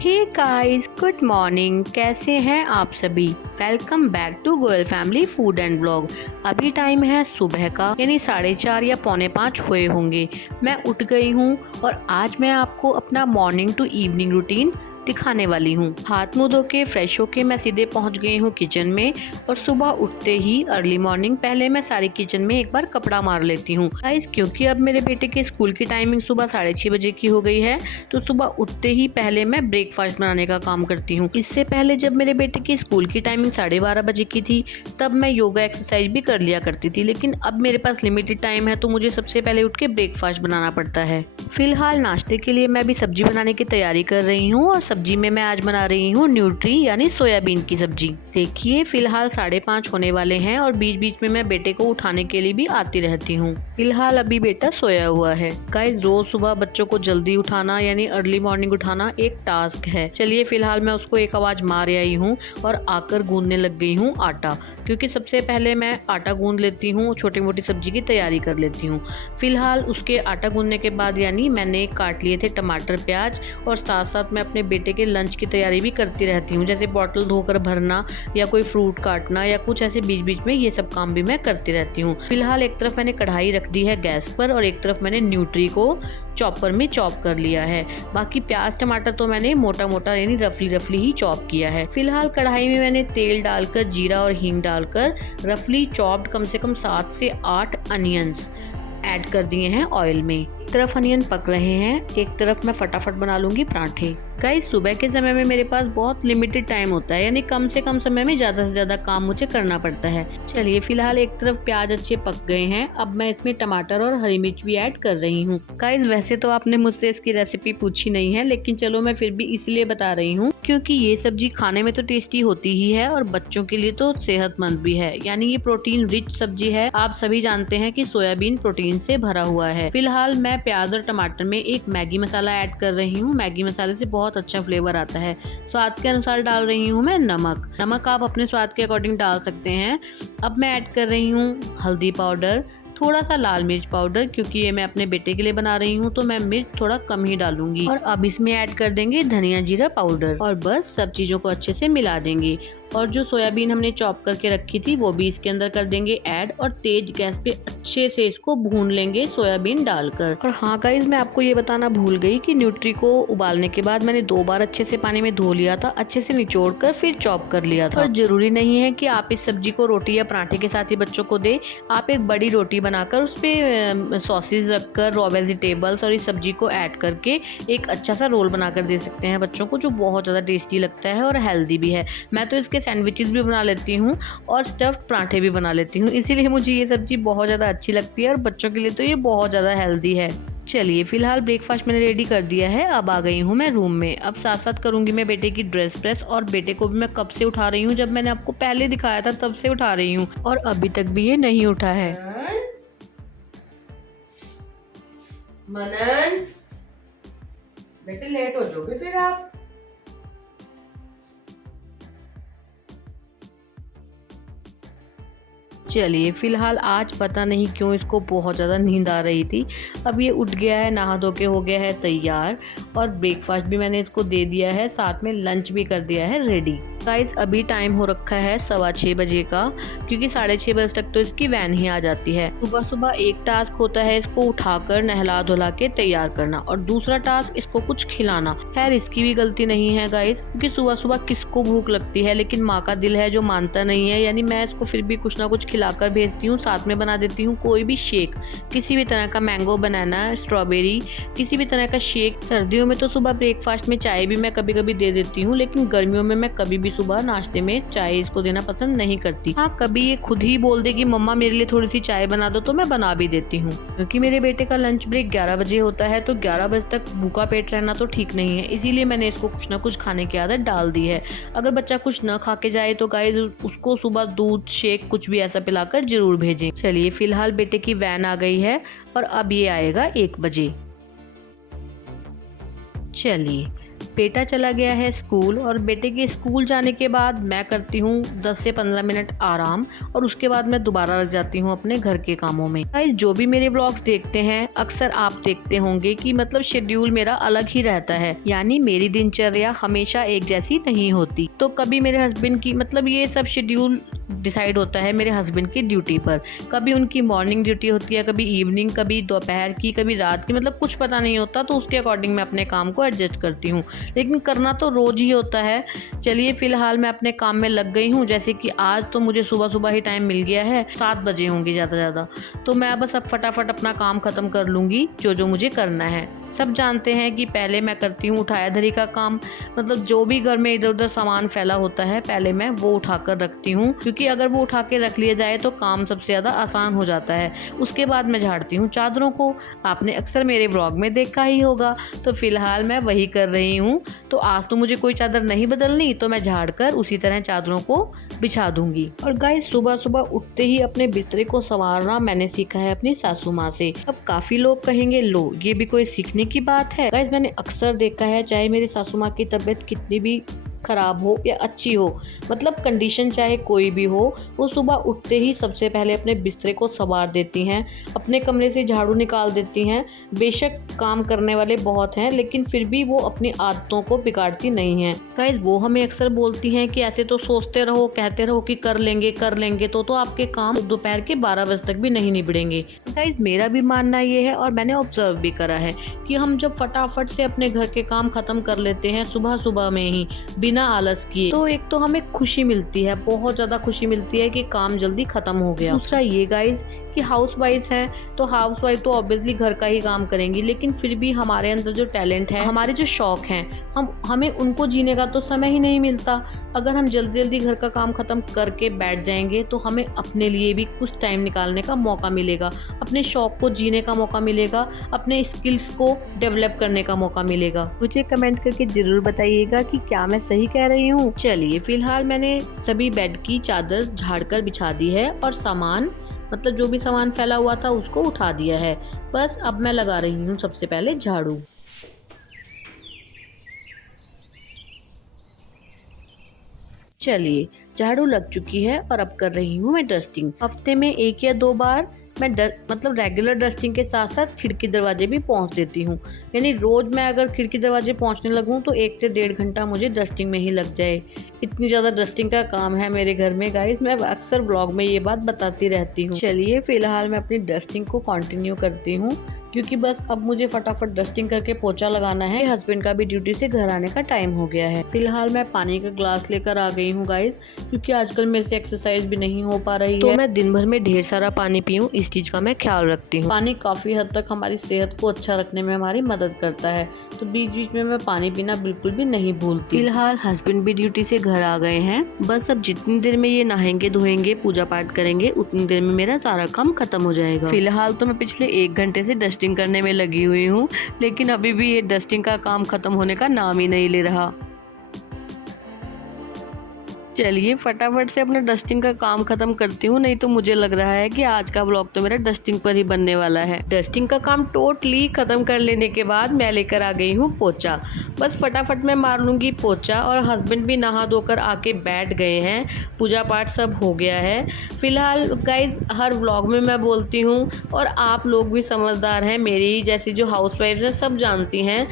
Hey guys, good morning. कैसे हैं आप सभी? Welcome back to Goyal family food and vlog. अभी टाइम है सुबह का, यानी 4:30 या 4:45 हुए होंगे। मैं उठ गई हूँ और आज मैं आपको अपना मॉर्निंग टू इवनिंग रूटीन दिखाने वाली हूँ। हाथ मुँह धो के फ्रेश होके मैं सीधे पहुँच गई हूँ किचन में। और सुबह उठते ही अर्ली मॉर्निंग पहले मैं सारी किचन में एक बार कपड़ा मार लेती हूँ गाइस, क्योंकि अब मेरे बेटे के स्कूल की टाइमिंग सुबह 6:30 बजे की हो गई है। तो सुबह उठते ही पहले मैं ब्रेकफास्ट बनाने का काम करती हूँ। इससे पहले जब मेरे बेटे की स्कूल की टाइमिंग 12:30 बजे की थी, तब मैं योगा एक्सरसाइज भी कर लिया करती थी। लेकिन अब मेरे पास लिमिटेड टाइम है, तो मुझे सबसे पहले उठ के ब्रेकफास्ट बनाना पड़ता है। फिलहाल नाश्ते के लिए मैं भी सब्जी बनाने की तैयारी कर रही हूँ और सब्जी में मैं आज बना रही हूँ न्यूट्री यानी सोयाबीन की सब्जी। देखिए, फिलहाल 5:30 होने वाले हैं और बीच बीच में मैं बेटे को उठाने के लिए भी आती रहती हूँ। फिलहाल अभी बेटा सोया हुआ है। गाइस, रोज सुबह बच्चों को जल्दी उठाना यानी अर्ली मॉर्निंग उठाना एक टास्क है। चलिए, फिलहाल मैं उसको एक आवाज मार आई हूँ और आकर गूंदने लग गई हूँ आटा, क्योंकि सबसे पहले मैं आटा गूंद लेती हूँ, छोटी मोटी सब्जी की तैयारी कर लेती हूँ। फिलहाल उसके आटा गूंदने के बाद यानी मैंने काट लिए थे टमाटर प्याज, और साथ साथ मैं अपने बेटे के लंच की तैयारी भी करती रहती हूँ, जैसे बॉटल धोकर भरना या कोई फ्रूट काटना या कुछ ऐसे बीच बीच में ये सब काम भी मैं करती रहती हूँ। फिलहाल एक तरफ मैंने कढ़ाई रख दी है गैस पर और एक तरफ मैंने न्यूट्री को चॉपर में चॉप कर लिया है। बाकी प्याज टमाटर तो मैंने मोटा मोटा यानी रफली रफली ही चॉप किया है। फिलहाल कढ़ाई में मैंने तेल डालकर जीरा और हींग डालकर रफली चॉप्ड कम से कम 7 से 8 अनियंस ऐड कर दिए हैं ऑयल में। एक तरफ अनियन पक रहे हैं, एक तरफ मैं फटाफट बना लूंगी पराठे। गाइस, सुबह के समय में मेरे पास बहुत लिमिटेड टाइम होता है, यानी कम से कम समय में ज्यादा से ज्यादा काम मुझे करना पड़ता है। चलिए, फिलहाल एक तरफ प्याज अच्छे पक गए हैं, अब मैं इसमें टमाटर और हरी मिर्च भी ऐड कर रही हूँ। गाइस, वैसे तो आपने मुझसे इसकी रेसिपी पूछी नहीं है, लेकिन चलो मैं फिर भी इसलिए बता रही हूँ क्योंकि ये सब्जी खाने में तो टेस्टी होती ही है और बच्चों के लिए तो सेहतमंद भी है, यानी ये प्रोटीन रिच सब्जी है। आप सभी जानते हैं कि सोयाबीन प्रोटीन से भरा हुआ है। फिलहाल मैं प्याज और टमाटर में एक मैगी मसाला ऐड कर रही हूँ। मैगी मसाले से बहुत अच्छा फ्लेवर आता है। स्वाद के अनुसार डाल रही हूँ मैं नमक आप अपने स्वाद के अकॉर्डिंग डाल सकते हैं। अब मैं ऐड कर रही हूँ हल्दी पाउडर, थोड़ा सा लाल मिर्च पाउडर, क्योंकि ये मैं अपने बेटे के लिए बना रही हूँ तो मैं मिर्च थोड़ा कम ही डालूंगी। और अब इसमें ऐड कर देंगे धनिया जीरा पाउडर और बस सब चीजों को अच्छे से मिला देंगे। और जो सोयाबीन हमने चॉप करके रखी थी वो भी इसके अंदर कर देंगे ऐड और तेज गैस पे अच्छे से इसको भून लेंगे सोयाबीन डालकर। और हाँ गाइस, मैं आपको ये बताना भूल गई कि न्यूट्री को उबालने के बाद मैंने 2 बार अच्छे से पानी में धो लिया था, अच्छे से निचोड़ कर फिर चॉप कर लिया था। और जरूरी नहीं है कि आप इस सब्जी को रोटी या पराठे के साथ ही बच्चों को दे। आप एक बड़ी रोटी बनाकर उस पे सॉसेस रखकर रॉ वेजिटेबल्स और इस सब्जी को ऐड करके एक अच्छा सा रोल बनाकर दे सकते हैं बच्चों को, जो बहुत ज़्यादा टेस्टी लगता है और हेल्दी भी है। मैं तो इसके सैंडविचेस भी बना लेती हूँ और स्टफ्ड पराठे भी बना लेती हूँ, इसीलिए मुझे ये सब्जी बहुत ज़्यादा अच्छी लगती है और बच्चों के लिए तो ये बहुत ज़्यादा हेल्दी है। चलिए, फिलहाल ब्रेकफास्ट मैंने रेडी कर दिया है। अब आ गई हूँ मैं रूम में। अब साथ साथ करूंगी मैं बेटे की ड्रेस प्रेस, और बेटे को भी मैं कब से उठा रही हूँ, जब मैंने आपको पहले दिखाया था तब से उठा रही हूँ और अभी तक भी ये नहीं उठा है। मनन, बेटे लेट हो जाओगे फिर आप। चलिए, फिलहाल आज पता नहीं क्यों इसको बहुत ज़्यादा नींद आ रही थी। अब ये उठ गया है, नहा धो के हो गया है तैयार और ब्रेकफास्ट भी मैंने इसको दे दिया है, साथ में लंच भी कर दिया है रेडी। गाइस, अभी टाइम हो रखा है 6:15 बजे का, क्योंकि 6:30 बजे तक तो इसकी वैन ही आ जाती है। सुबह सुबह एक टास्क होता है इसको उठाकर नहला धुला के तैयार करना और दूसरा टास्क इसको कुछ खिलाना। खैर, इसकी भी गलती नहीं है गाइस, क्योंकि सुबह सुबह किसको भूख लगती है, लेकिन माँ का दिल है जो मानता नहीं है, यानी मैं इसको फिर भी कुछ ना कुछ खिलाकर भेजती हूँ। साथ में बना देती हूँ कोई भी शेक, किसी भी तरह का, मैंगो, बनाना, स्ट्रॉबेरी, किसी भी तरह का शेक। सर्दियों में तो सुबह ब्रेकफास्ट में चाय भी मैं कभी कभी दे देती हूँ, लेकिन गर्मियों में मैं कभी भी सुबह नाश्ते में चाय इसको देना पसंद नहीं करती। हाँ, कभी ये खुद ही बोल दे कि मम्मा मेरे लिए थोड़ी सी चाय बना दो, तो मैं बना भी देती हूँ। क्योंकि मेरे बेटे का लंच ब्रेक 11 बजे होता है, तो 11 बजे तक भूखा पेट रहना तो ठीक नहीं है, इसीलिए मैंने इसको कुछ ना कुछ खाने की आदत डाल दी है। अगर बच्चा कुछ न खा के जाए तो गाइस उसको सुबह दूध, शेक कुछ भी ऐसा पिलाकर जरूर भेजें। चलिए, फिलहाल बेटे की वैन आ गई है और अब ये आएगा 1 बजे। चलिए, बेटा चला गया है स्कूल और बेटे के स्कूल जाने के बाद मैं करती हूँ 10 से 15 मिनट आराम और उसके बाद मैं दोबारा लग जाती हूँ अपने घर के कामों में। गाइस जो भी मेरे व्लॉग्स देखते हैं अक्सर आप देखते होंगे कि मतलब शेड्यूल मेरा अलग ही रहता है, यानी मेरी दिनचर्या हमेशा एक जैसी नहीं होती। तो कभी मेरे हस्बैंड की मतलब ये सब शेड्यूल डिसाइड होता है मेरे हस्बैंड की ड्यूटी पर। कभी उनकी मॉर्निंग ड्यूटी होती है, कभी इवनिंग, कभी दोपहर की, कभी रात की, मतलब कुछ पता नहीं होता। तो उसके अकॉर्डिंग मैं अपने काम को एडजस्ट करती हूँ, लेकिन करना तो रोज ही होता है। चलिए फिलहाल मैं अपने काम में लग गई हूँ। जैसे कि आज तो मुझे सुबह सुबह ही टाइम मिल गया है, 7 बजे होंगे ज़्यादा, तो मैं बस अब फटाफट अपना काम खत्म कर लूँगी जो मुझे करना है। सब जानते हैं कि पहले मैं करती हूँ उठाया धरी का काम, मतलब जो भी घर में इधर उधर सामान फैला होता है पहले मैं वो उठा कर रखती हूँ, क्योंकि अगर वो उठा के रख लिया जाए तो काम सबसे ज़्यादा आसान हो जाता है। उसके बाद मैं झाड़ती हूँ चादरों को। आपने अक्सर मेरे व्लॉग में देखा ही होगा, तो फिलहाल मैं वही कर रही हूँ। तो आज तो मुझे कोई चादर नहीं बदलनी, तो मैं झाड़ कर उसी तरह चादरों को बिछा दूंगी। और गाइस सुबह सुबह उठते ही अपने बिस्तरे को संवारना मैंने सीखा है अपनी सासू माँ से। अब काफी लोग कहेंगे लो ये भी कोई सीखने की बात है। गाइस मैंने अक्सर देखा है, चाहे मेरी सासू माँ की तबीयत कितनी भी खराब हो या अच्छी हो, मतलब कंडीशन चाहे कोई भी हो, वो सुबह उठते ही सबसे पहले अपने बिस्तरे को संवार देती हैं, अपने कमरे से झाड़ू निकाल देती हैं। बेशक काम करने वाले बहुत हैं, लेकिन फिर भी वो अपनी आदतों को बिगाड़ती नहीं हैं। गाइस वो हमें अक्सर बोलती हैं कि ऐसे तो सोचते रहो, कहते रहो कि कर लेंगे तो आपके काम दोपहर के 12 बजे तक भी नहीं निबड़ेंगे। गाइस मेरा भी मानना ये है और मैंने ऑब्जर्व भी करा है कि हम जब फटाफट से अपने घर के काम खत्म कर लेते हैं सुबह सुबह में ही बिना आलस किए, तो एक तो हमें खुशी मिलती है, बहुत ज्यादा खुशी मिलती है कि काम जल्दी खत्म हो गया। दूसरा ये गाइज कि हाउस वाइफ हैं, तो हाउस वाइफ तो ऑब्वियसली घर का ही काम करेंगी, लेकिन फिर भी हमारे अंदर जो टैलेंट है, हमारे जो शौक हैं, हमें उनको जीने का तो समय ही नहीं मिलता। अगर हम जल्दी जल्दी घर का काम खत्म करके बैठ जाएंगे तो हमें अपने लिए भी कुछ टाइम निकालने का मौका मिलेगा, अपने शौक को जीने का मौका मिलेगा, अपने स्किल्स को डेवलप करने का मौका मिलेगा। मुझे कमेंट करके जरूर बताइएगा कि क्या मैं सही कह रही हूँ। चलिए फिलहाल मैंने सभी बेड की चादर झाड़ कर बिछा दी है और सामान, मतलब जो भी सामान फैला हुआ था उसको उठा दिया है। बस अब मैं लगा रही हूँ सबसे पहले झाड़ू। चलिए झाड़ू लग चुकी है और अब कर रही हूँ मैं डस्टिंग। हफ्ते में 1 या 2 बार मैं मतलब रेगुलर डस्टिंग के साथ साथ खिड़की दरवाजे भी पहुँच देती हूँ। यानी रोज मैं अगर खिड़की दरवाजे पहुँचने लगूँ तो 1 से 1.5 घंटा मुझे डस्टिंग में ही लग जाए। इतनी ज़्यादा डस्टिंग का काम है मेरे घर में गाइस, मैं अक्सर व्लॉग में ये बात बताती रहती हूँ। चलिए फिलहाल मैं अपनी डस्टिंग को कंटिन्यू करती हूँ, क्योंकि बस अब मुझे फटाफट डस्टिंग करके पोछा लगाना है। हस्बैंड का भी ड्यूटी से घर आने का टाइम हो गया है। फिलहाल मैं पानी का ग्लास लेकर आ गई हूँ गाइस, क्योंकि आजकल मेरे से एक्सरसाइज भी नहीं हो पा रही है, तो मैं दिन भर में ढेर सारा पानी पीऊँ, इस चीज का मैं ख्याल रखती हूँ। पानी काफी हद तक हमारी सेहत को अच्छा रखने में हमारी मदद करता है, तो बीच बीच में मैं पानी पीना बिल्कुल भी नहीं भूलती। फिलहाल हस्बैंड भी ड्यूटी से घर आ गए हैं, बस अब जितनी देर में ये नहाएंगे धोएंगे पूजा पाठ करेंगे उतनी देर में मेरा सारा काम खत्म हो जाएगा। फिलहाल तो मैं पिछले 1 घंटे से डस्टिंग करने में लगी हुई हूँ, लेकिन अभी भी ये डस्टिंग का काम खत्म होने का नाम ही नहीं ले रहा। चलिए फटाफट से अपना डस्टिंग का काम खत्म करती हूँ, नहीं तो मुझे लग रहा है कि आज का व्लॉग तो मेरा डस्टिंग पर ही बनने वाला है। डस्टिंग का काम टोटली खत्म कर लेने के बाद मैं लेकर आ गई हूँ पोछा। बस फटाफट मैं मार लूँगी पोछा, और हस्बैंड भी नहा धोकर आके बैठ गए हैं, पूजा पाठ सब हो गया है। फिलहाल गाइज हर व्लॉग में मैं बोलती हूँ, और आप लोग भी समझदार हैं, मेरी जैसी जो हाउस वाइफ्स हैं सब जानती हैं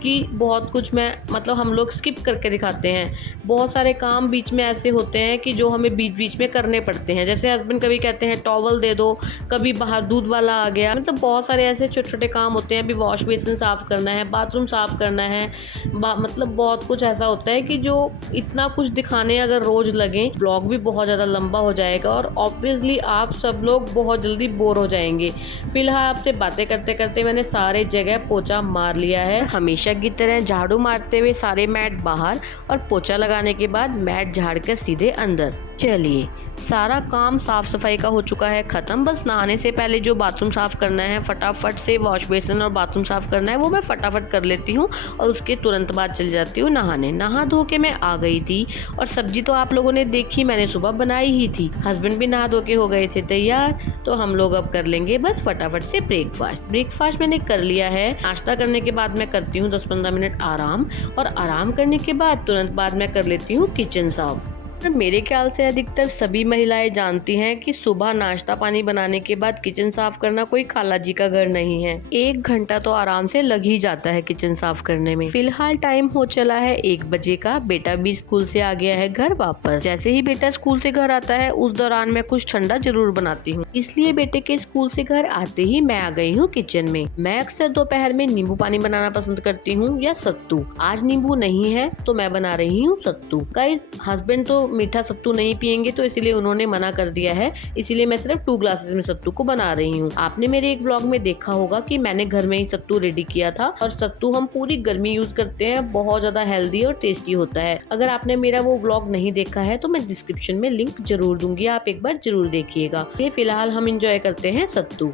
कि बहुत कुछ मैं मतलब हम लोग स्किप करके दिखाते हैं। बहुत सारे काम बीच में ऐसे होते हैं कि जो हमें बीच बीच में करने पड़ते हैं। जैसे हस्बैंड कभी कहते हैं टॉवल दे दो, कभी बाहर दूध वाला आ गया, मतलब बहुत सारे ऐसे छोटे छोटे काम होते हैं। अभी वॉश बेसिन साफ़ करना है, बाथरूम साफ़ करना है, मतलब बहुत कुछ ऐसा होता है कि जो इतना कुछ दिखाने अगर रोज़ लगे व्लॉग भी बहुत ज़्यादा लंबा हो जाएगा, और ऑब्वियसली आप सब लोग बहुत जल्दी बोर हो जाएंगे। फिलहाल आपसे बातें करते करते मैंने सारे जगह पोछा मार लिया है, हमेशा की तरह झाड़ू मारते हुए सारे मैट बाहर और पोछा लगाने के बाद मैट झाड़कर सीधे अंदर। चलिए सारा काम साफ सफाई का हो चुका है खत्म। बस नहाने से पहले जो बाथरूम साफ करना है, फटाफट से वॉश बेसिन और बाथरूम साफ करना है, वो मैं फटाफट कर लेती हूँ और उसके तुरंत बाद चल जाती हूँ नहाने। नहा धो के मैं आ गई थी और सब्जी तो आप लोगों ने देखी, मैंने सुबह बनाई ही थी। हस्बैंड भी नहा धो के हो गए थे तैयार, तो हम लोग अब कर लेंगे बस फटाफट से ब्रेकफास्ट मैंने कर लिया है। नाश्ता करने के बाद मैं करती हूँ 10-15 मिनट आराम, और आराम करने के बाद तुरंत बाद मैं कर लेती हूँ किचन साफ। मेरे ख्याल से अधिकतर सभी महिलाएं जानती हैं कि सुबह नाश्ता पानी बनाने के बाद किचन साफ करना कोई खाला जी का घर नहीं है। 1 घंटा तो आराम से लग ही जाता है किचन साफ करने में। फिलहाल टाइम हो चला है 1 बजे का। बेटा भी स्कूल से आ गया है घर वापस। जैसे ही बेटा स्कूल से घर आता है उस दौरान मैं कुछ ठंडा जरूर बनाती हूँ, इसलिए बेटे के स्कूल से घर आते ही मैं आ गई हूँ किचन में। मैं अक्सर दोपहर में नींबू पानी बनाना पसंद करती हूँ या सत्तू। आज नींबू नहीं है तो मैं बना रही हूँ सत्तू। गाइस, हस्बैंड तो मीठा सत्तू नहीं पियेंगे, तो इसीलिए उन्होंने मना कर दिया है, इसीलिए मैं सिर्फ 2 ग्लासेस में सत्तू को बना रही हूँ। आपने मेरे एक व्लॉग में देखा होगा कि मैंने घर में ही सत्तू रेडी किया था, और सत्तू हम पूरी गर्मी यूज करते हैं, बहुत ज्यादा हेल्दी और टेस्टी होता है। अगर आपने मेरा वो व्लॉग नहीं देखा है तो मैं डिस्क्रिप्शन में लिंक जरूर दूंगी, आप एक बार जरूर देखिएगा। ये फिलहाल हम इंजॉय करते हैं सत्तू।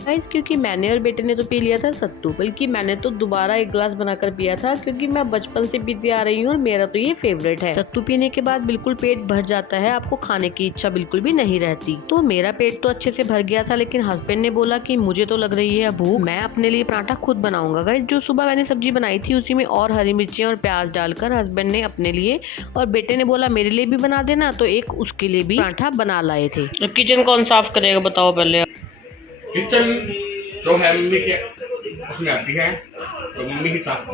गाइस, क्योंकि मैंने और बेटे ने तो पी लिया था सत्तू, बल्कि मैंने तो दोबारा 1 ग्लास बनाकर पिया था, क्योंकि मैं बचपन से पीती आ रही हूँ और मेरा तो ये फेवरेट है। सत्तू पीने के बाद बिल्कुल पेट भर जाता है, आपको खाने की इच्छा बिल्कुल भी नहीं रहती। तो मेरा पेट तो अच्छे से भर गया था, लेकिन हस्बैंड ने बोला कि मुझे तो लग रही है भूख, मैं अपने लिए पराठा खुद बनाऊंगा। गाइस, जो सुबह मैंने सब्जी बनाई थी उसी में और हरी मिर्ची और प्याज डालकर हस्बैंड ने अपने लिए और बेटे ने बोला मेरे लिए भी बना देना, तो एक उसके लिए भी पराठा बना लाए थे। तो किचन कौन साफ करेगा बताओ पहले। किचन जो है मम्मी के उसमें आती है, तो मम्मी ही साफ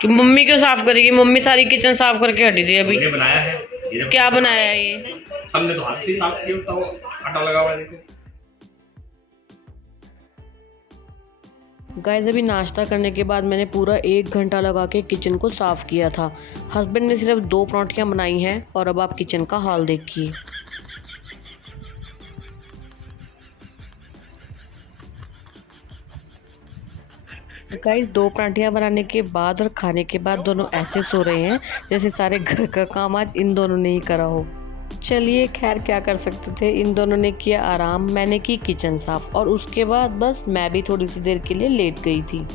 कि मम्मी क्यों साफ करेगी? मम्मी सारी किचन साफ करके हटी थी अभी। हमने बनाया है। क्या बनाया है ये? हमने तो हाथ से साफ किया, तो आटा लगा हुआ है देखो। गाइस, अभी नाश्ता करने के बाद मैंने पूरा 1 घंटा लगा के किचन को साफ किया था। हस्बैंड ने सिर्फ 2 पराठियाँ बनाई हैं, और अब आप किचन का हाल देखिए। गाइस, 2 पराठियाँ बनाने के बाद और खाने के बाद दोनों ऐसे सो रहे हैं जैसे सारे घर का काम आज इन दोनों ने ही करा हो। चलिए, खैर क्या कर सकते थे, इन दोनों ने किया आराम, मैंने की किचन साफ, और उसके बाद बस मैं भी थोड़ी सी देर के लिए लेट गई थी।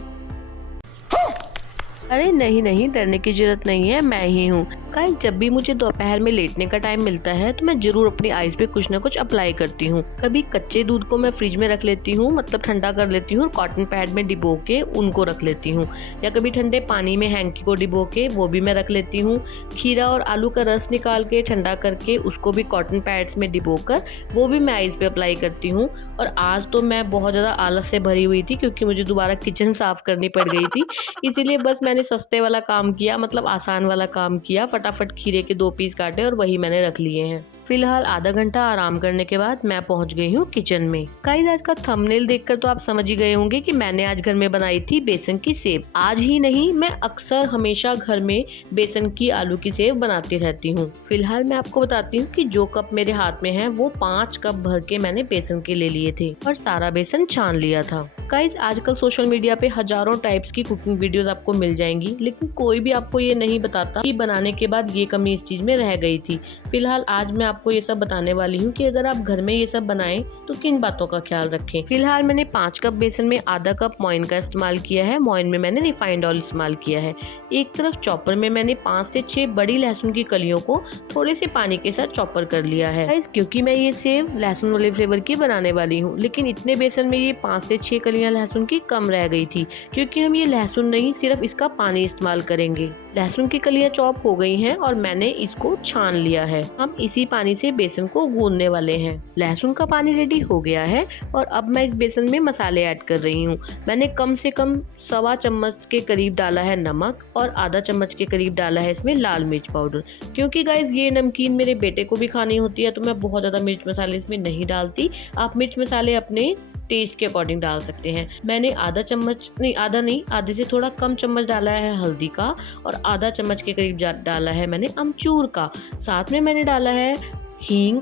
अरे नहीं, डरने की जरूरत नहीं है, मैं ही हूँ। गाइस, जब भी मुझे दोपहर में लेटने का टाइम मिलता है तो मैं जरूर अपनी आईज पे कुछ ना कुछ अप्लाई करती हूँ। कभी कच्चे दूध को मैं फ्रिज में रख लेती हूँ, मतलब ठंडा कर लेती हूँ और कॉटन पैड में डिबो के उनको रख लेती हूँ, या कभी ठंडे पानी में हैंकी को डिबो के वो भी मैं रख लेती हूँ। खीरा और आलू का रस निकाल के ठंडा करके उसको भी कॉटन पैड्स में डिबो कर वो भी मैं आईज पे अप्लाई करती हूँ। और आज तो मैं बहुत ज़्यादा आलस से भरी हुई थी, क्योंकि मुझे दोबारा किचन साफ करनी पड़ गई थी, इसीलिए बस मैंने सस्ते वाला काम किया, मतलब आसान वाला काम किया। फटाफट खीरे के 2 पीस काटे और वही मैंने रख लिए हैं। फिलहाल आधा घंटा आराम करने के बाद मैं पहुंच गई हूँ किचन में। गाइस, आज का थंबनेल देखकर तो आप समझ ही गए होंगे कि मैंने आज घर में बनाई थी बेसन की सेव। आज ही नहीं, मैं अक्सर हमेशा घर में बेसन की आलू की सेव बनाती रहती हूँ। फिलहाल मैं आपको बताती हूँ कि जो कप मेरे हाथ में है वो 5 कप भर के मैंने बेसन के ले लिए थे और सारा बेसन छान लिया था। गाइस, आजकल सोशल मीडिया पे हजारों टाइप्स की कुकिंग वीडियोस आपको मिल जाएंगी, लेकिन कोई भी आपको ये नहीं बताता कि बनाने के बाद ये कमी इस चीज में रह गई थी। फिलहाल आज मैं आपको ये सब बताने वाली हूँ कि अगर आप घर में ये सब बनाएं तो किन बातों का ख्याल रखें। फिलहाल मैंने 5 कप बेसन में आधा कप मोइन का इस्तेमाल किया है। मोइन में मैंने रिफाइंड ऑयल इस्तेमाल किया है। एक तरफ चॉपर में मैंने 5 से 6 बड़ी लहसुन की कलियों को थोड़े से पानी के साथ चॉपर कर लिया है। गाइस, क्योंकि मैं ये सेव लहसुन वाले फ्लेवर की बनाने वाली हूँ, लेकिन इतने बेसन में ये 5 से 6 कलियां लहसुन की कम रह गई थी, क्योंकि हम ये लहसुन नहीं सिर्फ इसका पानी इस्तेमाल करेंगे। लहसुन की कलियां चॉप हो गई हैं और मैंने इसको छान लिया है। हम इसी पानी से बेसन को गूंदने वाले हैं। लहसुन का पानी रेडी हो गया है और अब मैं इस बेसन में मसाले ऐड कर रही हूँ। मैंने कम से कम 1.25 चम्मच के करीब डाला है नमक और आधा चम्मच के करीब डाला है इसमें लाल मिर्च पाउडर। क्योंकि गाइस, ये नमकीन मेरे बेटे को भी खानी होती है, तो मैं बहुत ज्यादा मिर्च मसाले इसमें नहीं डालती। आप मिर्च मसाले अपने टेस्ट के अकॉर्डिंग डाल सकते हैं। मैंने आधे से थोड़ा कम चम्मच डाला है हल्दी का और आधा चम्मच के करीब डाला है मैंने अमचूर का। साथ में मैंने डाला है हींग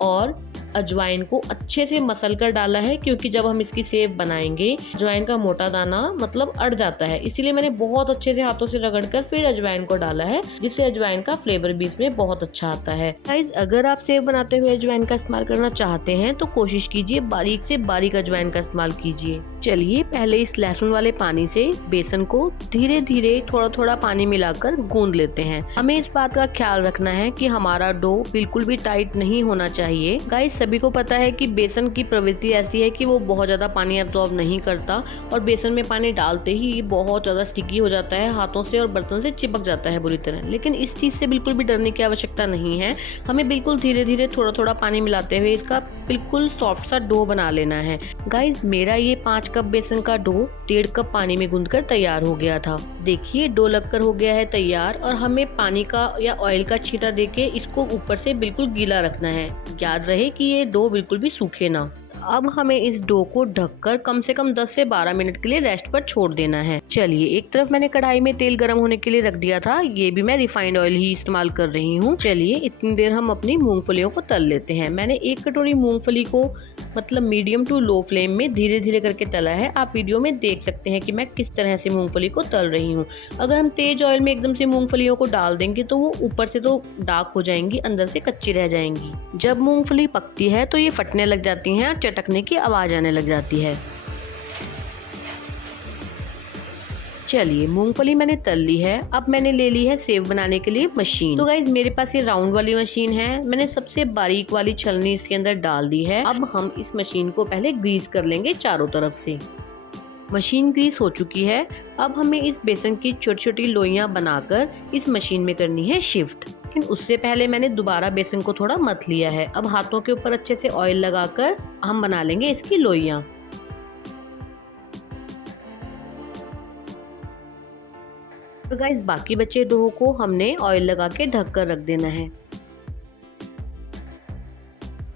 और अजवाइन को अच्छे से मसल कर डाला है, क्योंकि जब हम इसकी सेव बनाएंगे अजवाइन का मोटा दाना मतलब अड़ जाता है, इसीलिए मैंने बहुत अच्छे से हाथों से रगड़कर फिर अजवाइन को डाला है, जिससे अजवाइन का फ्लेवर भी इसमें बहुत अच्छा आता है। गाइस, अगर आप सेव बनाते हुए अजवाइन का इस्तेमाल करना चाहते हैं तो कोशिश कीजिए बारीक से बारीक अजवाइन का इस्तेमाल कीजिए। चलिए पहले इस लहसुन वाले पानी से बेसन को धीरे धीरे थोड़ा थोड़ा पानी मिलाकर गूंद लेते हैं। हमें इस बात का ख्याल रखना है कि हमारा डो बिल्कुल भी टाइट नहीं होना चाहिए। गाइस, सभी को पता है कि बेसन की प्रवृत्ति ऐसी है कि वो बहुत ज्यादा पानी एब्जॉर्ब नहीं करता और बेसन में पानी डालते ही ये बहुत ज्यादा स्टिकी हो जाता है, हाथों से और बर्तन से चिपक जाता है बुरी तरह। लेकिन इस चीज से बिल्कुल भी डरने की आवश्यकता नहीं है। हमें बिल्कुल धीरे धीरे थोड़ा थोड़ा पानी मिलाते हुए इसका बिल्कुल सॉफ्ट सा डो बना लेना है। गाइस, मेरा ये 5 कप बेसन का डो 1.5 कप पानी में गूंदकर तैयार हो गया था। देखिए डो लगकर हो गया है तैयार और हमें पानी का या ऑयल का छींटा देके इसको ऊपर से बिल्कुल गीला रखना है। याद रहे कि ये डो बिल्कुल भी सूखे ना। अब हमें इस डो को ढककर कम से कम 10 से 12 मिनट के लिए रेस्ट पर छोड़ देना है। चलिए, एक तरफ मैंने कढ़ाई में तेल गर्म होने के लिए रख दिया था, ये भी मैं रिफाइंड ऑयल ही इस्तेमाल कर रही हूँ। चलिए इतनी देर हम अपनी मूंगफलियों को तल लेते हैं। मैंने 1 कटोरी मूंगफली को मतलब मीडियम टू लो फ्लेम में धीरे धीरे करके तला है। आप वीडियो में देख सकते हैं कि मैं किस तरह से मूंगफली को तल रही हूँ। अगर हम तेज ऑयल में एकदम से मूंगफलियों को डाल देंगे तो वो ऊपर से तो डार्क हो जाएंगी, अंदर से कच्ची रह जाएंगी। जब मूंगफली पकती है तो ये फटने लग जाती हैं और चटकने की आवाज आने लग जाती है। चलिए, मूंगफली मैंने तल ली है। अब मैंने ले ली है सेव बनाने के लिए मशीन। तो गाइज, मेरे पास ये राउंड वाली मशीन है। मैंने सबसे बारीक वाली छलनी इसके अंदर डाल दी है। अब हम इस मशीन को पहले ग्रीस कर लेंगे चारों तरफ से। मशीन ग्रीस हो चुकी है। अब हमें इस बेसन की छोटी छोटी लोइयां बनाकर इस मशीन में करनी है शिफ्ट। लेकिन उससे पहले मैंने दोबारा बेसन को थोड़ा मथ लिया है। अब हाथों के ऊपर अच्छे से ऑयल लगाकर हम बना लेंगे इसकी लोइयां। और गाइस, बाकी बचे डो को हमने ऑयल लगा के ढक कर रख देना है।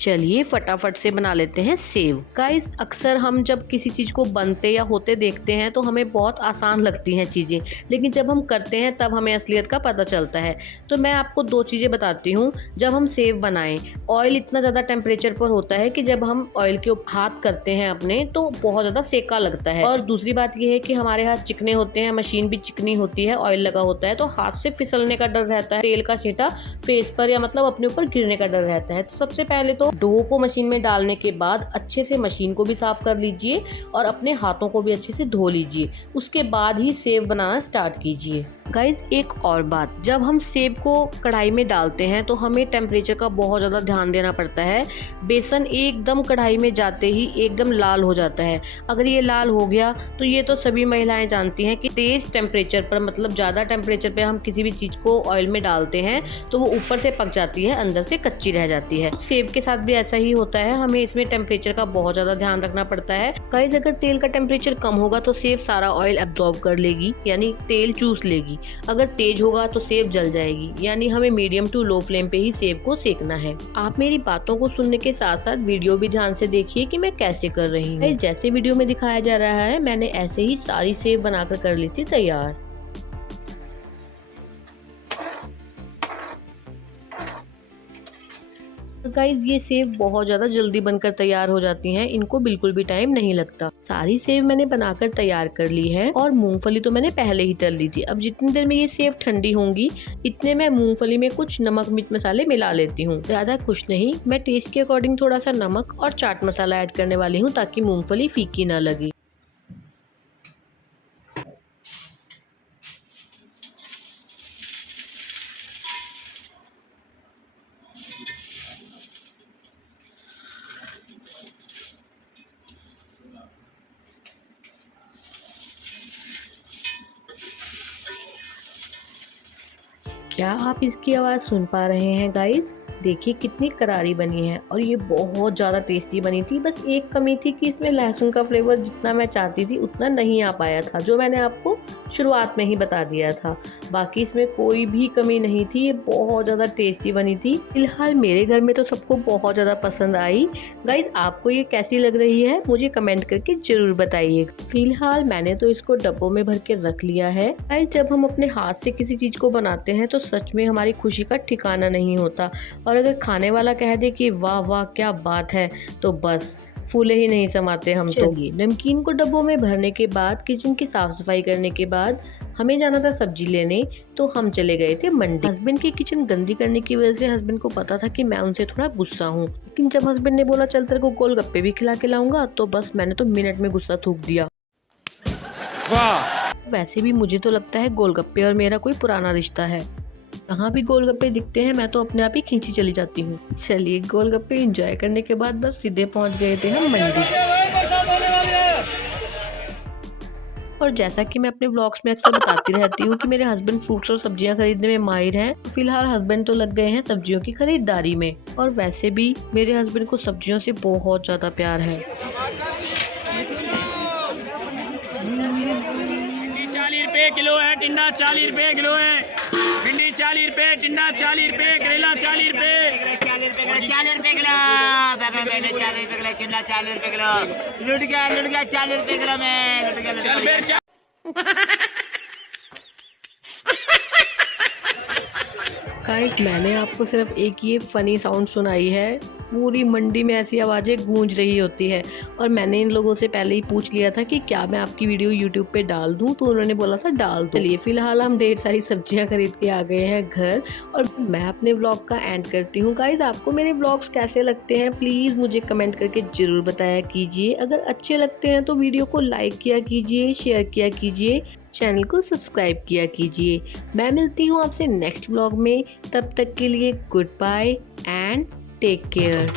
चलिए फटाफट से बना लेते हैं सेव। गाइस, अक्सर हम जब किसी चीज को बनते या होते देखते हैं तो हमें बहुत आसान लगती हैं चीजें, लेकिन जब हम करते हैं तब हमें असलियत का पता चलता है। तो मैं आपको 2 चीजें बताती हूँ। जब हम सेव बनाएं, ऑयल इतना ज्यादा टेम्परेचर पर होता है कि जब हम ऑयल के ऊपर हाथ करते हैं अपने तो बहुत ज्यादा सेका लगता है। और दूसरी बात यह है कि हमारे हाथ चिकने होते हैं, मशीन भी चिकनी होती है, ऑयल लगा होता है, तो हाथ से फिसलने का डर रहता है, तेल का छींटा फेस पर या मतलब अपने ऊपर गिरने का डर रहता है। तो सबसे पहले तो डो को मशीन में डालने के बाद अच्छे से मशीन को भी साफ कर लीजिए और अपने हाथों को भी अच्छे से धो लीजिए। उसके बाद ही सेव बनाना स्टार्ट कीजिए। गाइज, एक और बात, जब हम सेव को कढ़ाई में डालते हैं तो हमें टेम्परेचर का बहुत ज़्यादा ध्यान देना पड़ता है। बेसन एकदम कढ़ाई में जाते ही एकदम लाल हो जाता है। अगर ये लाल हो गया तो ये तो सभी महिलाएं जानती हैं कि तेज़ टेम्परेचर पर मतलब ज़्यादा टेम्परेचर पे हम किसी भी चीज़ को ऑयल में डालते हैं तो वो ऊपर से पक जाती है, अंदर से कच्ची रह जाती है। सेव के साथ भी ऐसा ही होता है। हमें इसमें टेम्परेचर का बहुत ज़्यादा ध्यान रखना पड़ता है। गाइज, अगर तेल का टेम्परेचर कम होगा तो सेव सारा ऑयल एब्जॉर्ब कर लेगी, यानी तेल चूस लेगी। अगर तेज होगा तो सेव जल जाएगी, यानी हमें मीडियम टू लो फ्लेम पे ही सेव को सेकना है। आप मेरी बातों को सुनने के साथ साथ वीडियो भी ध्यान से देखिए कि मैं कैसे कर रही हूँ। जैसे वीडियो में दिखाया जा रहा है, मैंने ऐसे ही सारी सेव बनाकर कर ली थी तैयार। गाइज, ये सेव बहुत ज़्यादा जल्दी बनकर तैयार हो जाती हैं, इनको बिल्कुल भी टाइम नहीं लगता। सारी सेव मैंने बनाकर तैयार कर ली है और मूंगफली तो मैंने पहले ही तल ली थी। अब जितनी देर में ये सेव ठंडी होंगी इतने मैं मूंगफली में कुछ नमक मिर्च मसाले मिला लेती हूँ। ज़्यादा कुछ नहीं, मैं टेस्ट के अकॉर्डिंग थोड़ा सा नमक और चाट मसाला ऐड करने वाली हूँ ताकि मूंगफली फीकी ना लगे। क्या आप इसकी आवाज़ सुन पा रहे हैं गाइस? देखिए कितनी करारी बनी है और ये बहुत ज़्यादा टेस्टी बनी थी। बस एक कमी थी कि इसमें लहसुन का फ्लेवर जितना मैं चाहती थी उतना नहीं आ पाया था, जो मैंने आपको शुरुआत में ही बता दिया था। बाकी इसमें कोई भी कमी नहीं थी, ये बहुत ज़्यादा टेस्टी बनी थी। फिलहाल मेरे घर में तो सबको बहुत ज़्यादा पसंद आई। गाइस आपको ये कैसी लग रही है मुझे कमेंट करके ज़रूर बताइए। फिलहाल मैंने तो इसको डब्बों में भर के रख लिया है। गाइस जब हम अपने हाथ से किसी चीज़ को बनाते हैं तो सच में हमारी खुशी का ठिकाना नहीं होता, और अगर खाने वाला कह दे कि वाह वाह क्या बात है तो बस फूले ही नहीं समाते हम। तो नमकीन को डब्बों में भरने के बाद किचन की साफ सफाई करने के बाद हमें जाना था सब्जी लेने, तो हम चले गए थे मंडी। हस्बैंड की किचन गंदी करने की वजह से हस्बैंड को पता था कि मैं उनसे थोड़ा गुस्सा हूँ, लेकिन जब हस्बैंड ने बोला चल तेरे को गोलगप्पे भी खिला के लाऊंगा, तो बस मैंने तो मिनट में गुस्सा थूक दिया। वैसे भी मुझे तो लगता है गोलगप्पे और मेरा कोई पुराना रिश्ता है। जहाँ भी गोलगप्पे दिखते हैं मैं तो अपने आप ही खींची चली जाती हूँ। चलिए गोलगप्पे एंजॉय करने के बाद बस सीधे पहुँच गए थे हम मंडी। और जैसा कि मैं अपने व्लॉग्स में अक्सर बताती रहती हूँ कि मेरे हस्बैंड फ्रूट्स और सब्जियां खरीदने में माहिर हैं। फिलहाल हस्बैंड तो लग गए हैं सब्जियों की खरीदारी में, और वैसे भी मेरे हस्बैंड को सब्जियों से बहुत ज़्यादा प्यार है। 40 रुपए किलो है, टिंडा 40 रुपए किलो है, भिंडी 40 रुपए, टिंडा 40 रुपए, करेला 40 रुपए, 40 रुपए किलो, 40 रुपए किलो, बैगन 40 रुपए किलो, टिंडा 40 रुपए किलो, लुट गया 40 रुपए किलो में, लुट गया। गाइस मैंने आपको सिर्फ एक ये फनी साउंड सुनाई है, पूरी मंडी में ऐसी आवाज़ें गूंज रही होती है। और मैंने इन लोगों से पहले ही पूछ लिया था कि क्या मैं आपकी वीडियो यूट्यूब पे डाल दूं, तो उन्होंने बोला था डाल दो। चलिए फिलहाल हम ढेर सारी सब्जियां खरीद के आ गए हैं घर, और मैं अपने व्लॉग का एंड करती हूँ। गाइस आपको मेरे व्लॉग्स कैसे लगते हैं प्लीज़ मुझे कमेंट करके ज़रूर बताया कीजिए। अगर अच्छे लगते हैं तो वीडियो को लाइक किया कीजिए, शेयर किया कीजिए, चैनल को सब्सक्राइब किया कीजिए। मैं मिलती हूँ आपसे नेक्स्ट व्लॉग में, तब तक के लिए goodbye and take care.